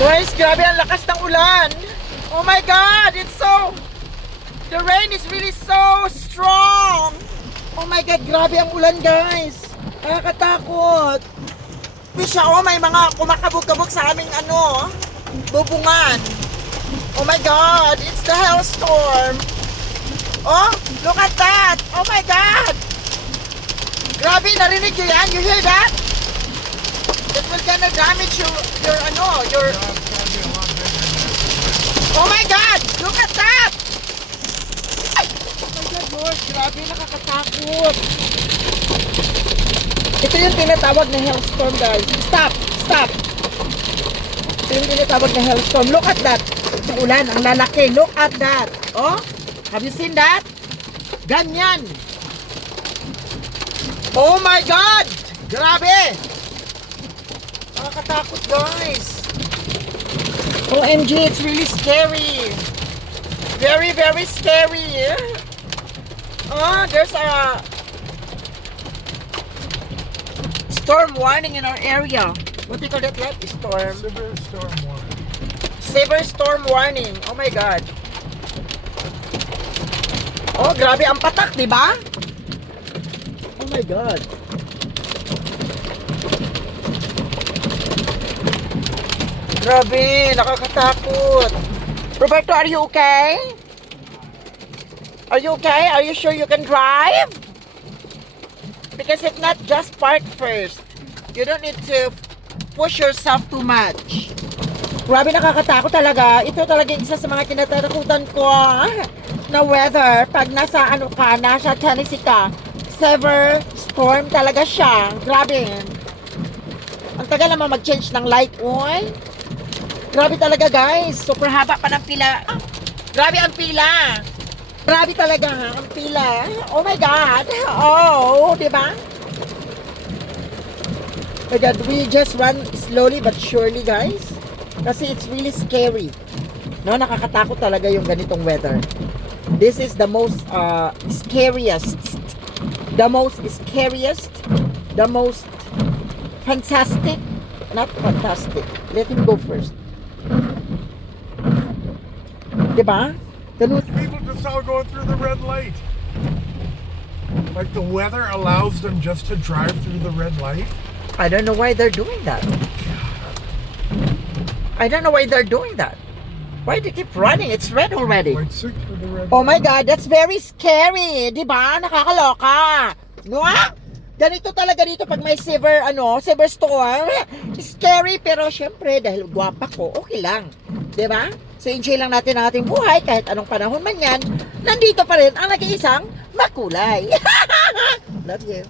Guys, grabe ang lakas ng ulan. Oh my God, the rain is really so strong. Oh my God, grabe ang ulan guys. Nakakatakot. Pisha, oh, may mga kumakabog-kabog sa aming bubungan. Oh my God, it's the hailstorm. Oh, look at that. Oh my God. Grabe, narinig nyo yan? You hear that? It will gonna damage your oh my God! Look at that! Ay! Oh my God, Lord! Grabe, nakakatakot! Ito yung tinatawag na hailstorm, guys. Stop! Stop! Ito yung tinatawag na hailstorm. Look at that! Ang ulan, ang lalaki. Look at that! Oh? Have you seen that? Ganyan! Oh my God! Grabe! Nakakatakot, guys! OMG, it's really scary. Very, very scary. Oh, there's a storm warning in our area. What do you call that? Storm. Severe storm warning. Severe storm warning. Oh my God. Oh, grabe ang patak, di ba? Oh my God. Grabe, nakakatakot. Roberto, are you okay? Are you okay? Are you sure you can drive? Because if not, just park first. You don't need to push yourself too much. Grabe, nakakatakot talaga. Ito talaga isa sa mga kinatatakutan ko na weather. Pag nasa nasa Tennessee ka, severe storm talaga siya. Grabe. Ang tagal naman mag-change ng light oil. Grabe talaga guys, super haba pa ng pila. Grabe ang pila. Grabe talaga ang pila. Oh my God. Oh, di ba? Oh my God, we just run slowly but surely guys. Kasi it's really scary. No, nakakatakot talaga yung ganitong weather. This is the most scariest. The most scariest. The most fantastic. Not fantastic. Let him go first. Diba? Ganun. People just all going through the red light. Like the weather allows them just to drive through the red light. I don't know why they're doing that. I don't know why they're doing that. Why do you keep running? It's red already. Like 6 for the red Oh light. my God, that's very scary. Diba? Nakakaloka. No? Ganito talaga dito pag may severe storm. Scary, pero syempre, dahil gwapa ko, okay lang. Diba? So, enjoy lang natin ang ating buhay kahit anong panahon man yan. Nandito pa rin ang nag-iisang makulay. Love you.